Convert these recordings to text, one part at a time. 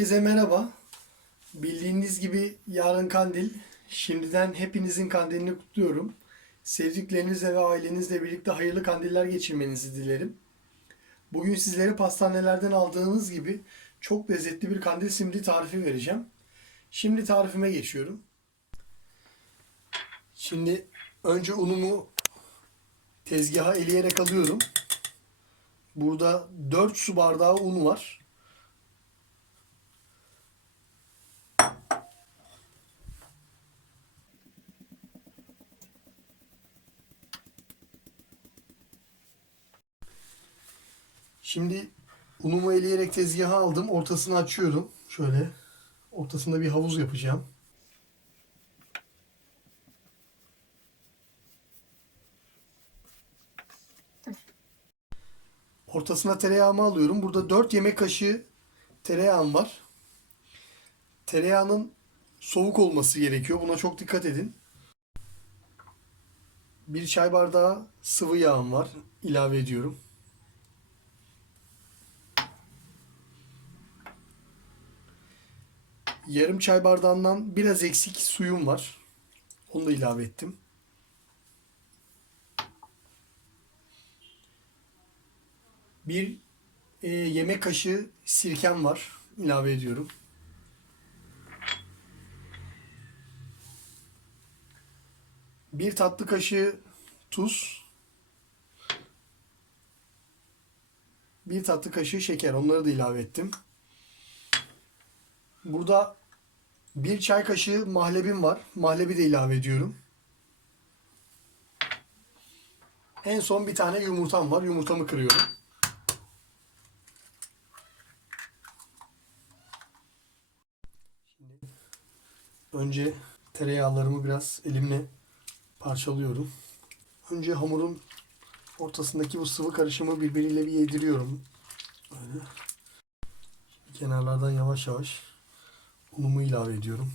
Herkese merhaba. Bildiğiniz gibi yarın kandil. Şimdiden hepinizin kandilini kutluyorum. Sevdiklerinizle ve ailenizle birlikte hayırlı kandiller geçirmenizi dilerim. Bugün sizlere pastanelerden aldığınız gibi çok lezzetli bir kandil simidi tarifi vereceğim. Şimdi tarifime geçiyorum. Şimdi önce unumu tezgaha eleyerek alıyorum. Burada 4 su bardağı un var. Şimdi unumu eleyerek tezgaha aldım. Ortasını açıyorum. Şöyle. Ortasında bir havuz yapacağım. Ortasına tereyağımı alıyorum. Burada 4 yemek kaşığı tereyağım var. Tereyağının soğuk olması gerekiyor. Buna çok dikkat edin. Bir çay bardağı sıvı yağım var. İlave ediyorum. Yarım çay bardağından biraz eksik suyum var. Onu da ilave ettim. Bir e, yemek kaşığı sirkem var. İlave ediyorum. Bir tatlı kaşığı tuz. Bir tatlı kaşığı şeker. Onları da ilave ettim. Burada bir çay kaşığı mahlebim var. Mahlebi de ilave ediyorum. En son bir tane yumurtam var. Yumurtamı kırıyorum. Şimdi önce tereyağlarımı biraz elimle parçalıyorum. Önce hamurun ortasındaki bu sıvı karışımı birbiriyle bir yediriyorum. Böyle. Kenarlardan yavaş yavaş unumu ilave ediyorum.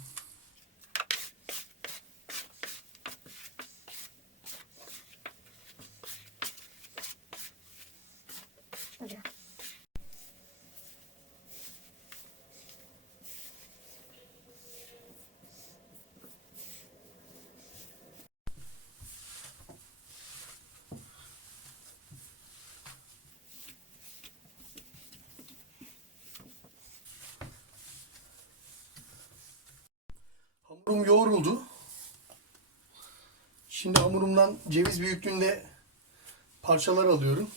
Hamurum yoğruldu. Şimdi hamurumdan ceviz büyüklüğünde parçalar alıyorum.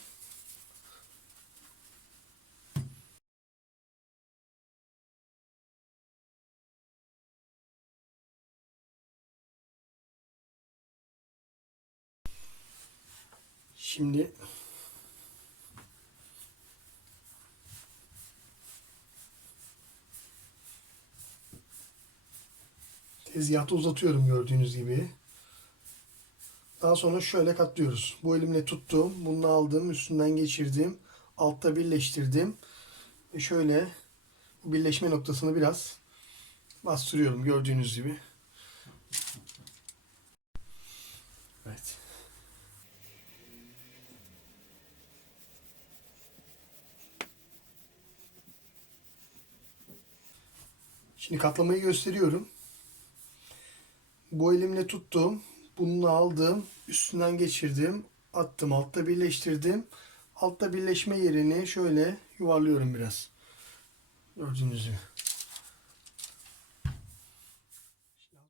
Şimdi tezgahta uzatıyorum gördüğünüz gibi. Daha sonra şöyle katlıyoruz. Bu elimle tuttum. Bunu aldım. Üstünden geçirdim. Altta birleştirdim. Ve şöyle birleşme noktasını biraz bastırıyorum gördüğünüz gibi. Evet. Şimdi katlamayı gösteriyorum. Bu elimle tuttum. Bunu aldım. Üstünden geçirdim. Attım. Altta birleştirdim. Altta birleşme yerini şöyle yuvarlıyorum biraz. Gördüğünüz gibi.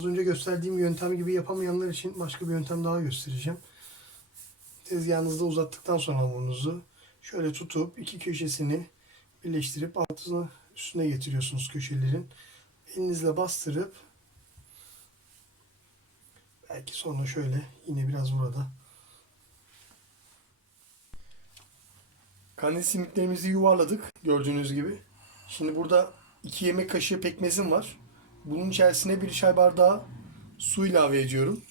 Az önce gösterdiğim yöntem gibi yapamayanlar için başka bir yöntem daha göstereceğim. Tezgahınızda uzattıktan sonra hamurunuzu şöyle tutup iki köşesini birleştirip altına üstüne getiriyorsunuz köşelerin. Elinizle bastırıp belki sonra şöyle yine biraz burada kandil simitlerimizi yuvarladık gördüğünüz gibi. Şimdi burada iki yemek kaşığı pekmezim var. Bunun içerisine bir çay bardağı su ilave ediyorum.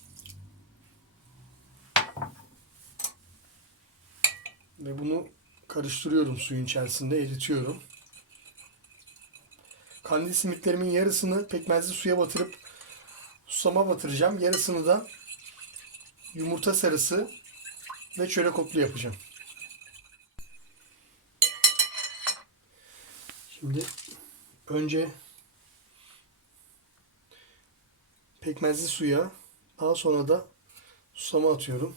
Ve bunu karıştırıyorum suyun içerisinde eritiyorum. Kandil simitlerimin yarısını pekmezli suya batırıp susama batıracağım. Yarısını da yumurta sarısı ve çörek otlu yapacağım. Şimdi önce pekmezli suya daha sonra da susama atıyorum.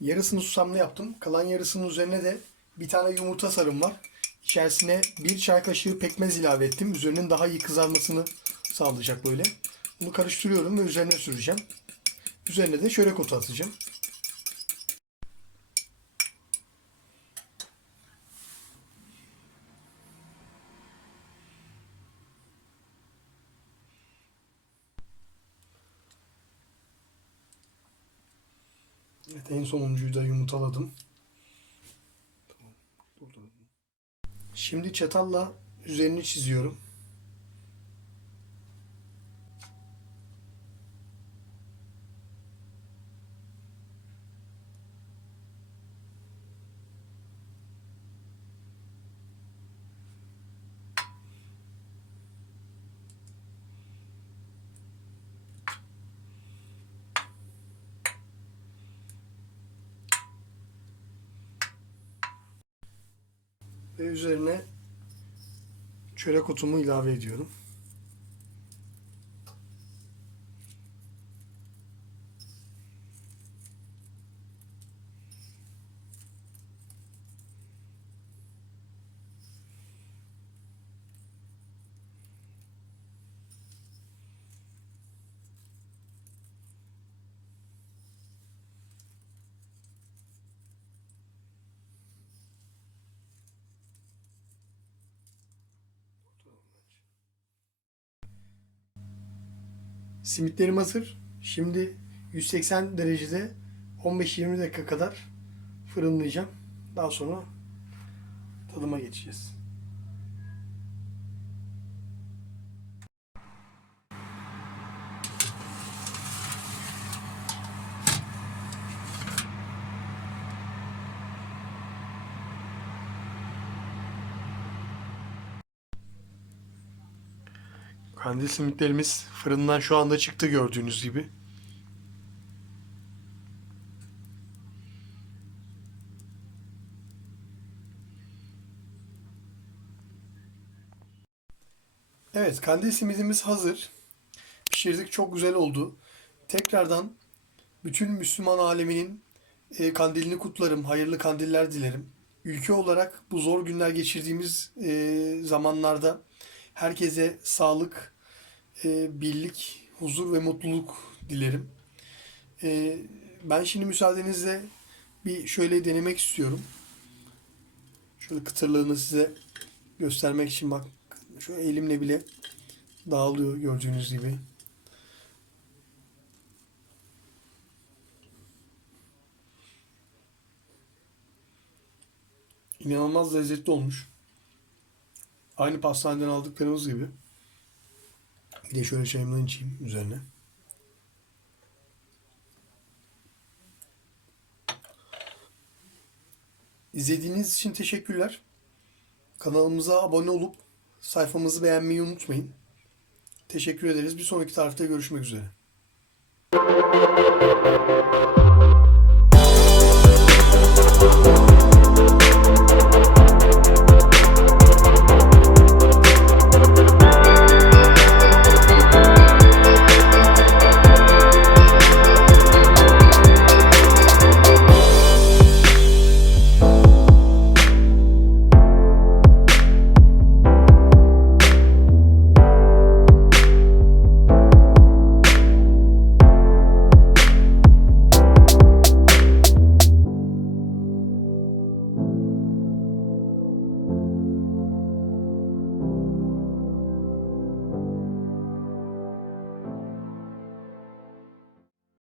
Yarısını susamlı yaptım. Kalan yarısının üzerine de bir tane yumurta sarım var. İçerisine bir çay kaşığı pekmez ilave ettim. Üzerinin daha iyi kızarmasını sağlayacak böyle. Bunu karıştırıyorum ve üzerine süreceğim. Üzerine de çörek otu atacağım. Evet en sonuncuyu da yumurtaladım. Şimdi çatalla üzerini çiziyorum. Ve üzerine çörek otumu ilave ediyorum. Simitlerim hazır. Şimdi 180 derecede 15-20 dakika kadar fırınlayacağım. Daha sonra tadıma geçeceğiz. Kandil simitlerimiz fırından şu anda çıktı gördüğünüz gibi. Evet, kandil simidimiz hazır. Pişirdik, çok güzel oldu. Tekrardan bütün Müslüman aleminin e, kandilini kutlarım, hayırlı kandiller dilerim. Ülke olarak bu zor günler geçirdiğimiz e, zamanlarda herkese sağlık, e, birlik, huzur ve mutluluk dilerim. E, ben şimdi müsaadenizle bir şöyle denemek istiyorum. Şöyle kıtırlığını size göstermek için bak şu elimle bile dağılıyor gördüğünüz gibi. İnanılmaz lezzetli olmuş. Aynı pastaneden aldıklarımız gibi. Bir de şöyle çayımdan içeyim üzerine. İzlediğiniz için teşekkürler. Kanalımıza abone olup sayfamızı beğenmeyi unutmayın. Teşekkür ederiz. Bir sonraki tarifte görüşmek üzere.